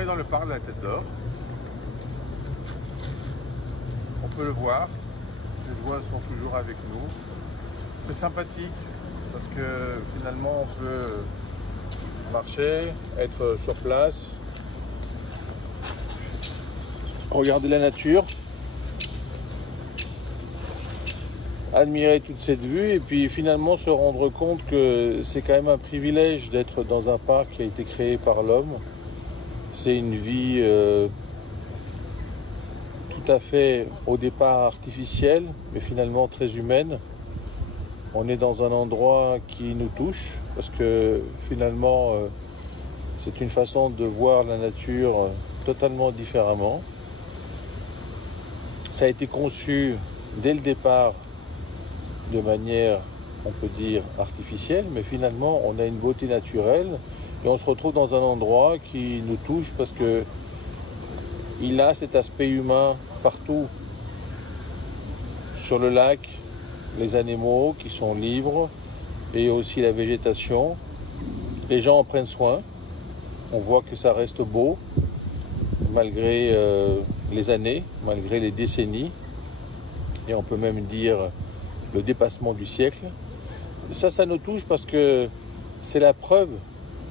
est dans le parc de la Tête d'Or. On peut le voir. Les joueurs sont toujours avec nous. C'est sympathique parce que finalement on peut marcher, être sur place, regarder la nature, admirer toute cette vue et puis finalement se rendre compte que c'est quand même un privilège d'être dans un parc qui a été créé par l'homme. C'est une vie tout à fait au départ artificielle, mais finalement très humaine. On est dans un endroit qui nous touche parce que finalement c'est une façon de voir la nature totalement différemment. Ça a été conçu dès le départ de manière, on peut dire, artificielle, mais finalement on a une beauté naturelle et on se retrouve dans un endroit qui nous touche parce que il a cet aspect humain partout. Sur le lac, les animaux qui sont libres et aussi la végétation. Les gens en prennent soin. On voit que ça reste beau malgré les années, malgré les décennies et on peut même dire le dépassement du siècle. Ça nous touche parce que c'est la preuve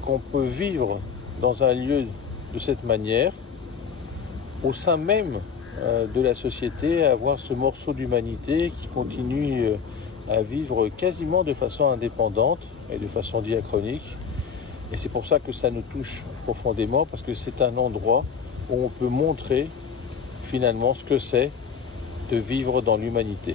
qu'on peut vivre dans un lieu de cette manière, au sein même de la société, avoir ce morceau d'humanité qui continue à vivre quasiment de façon indépendante et de façon diachronique. Et c'est pour ça que ça nous touche profondément, parce que c'est un endroit où on peut montrer finalement ce que c'est de vivre dans l'humanité.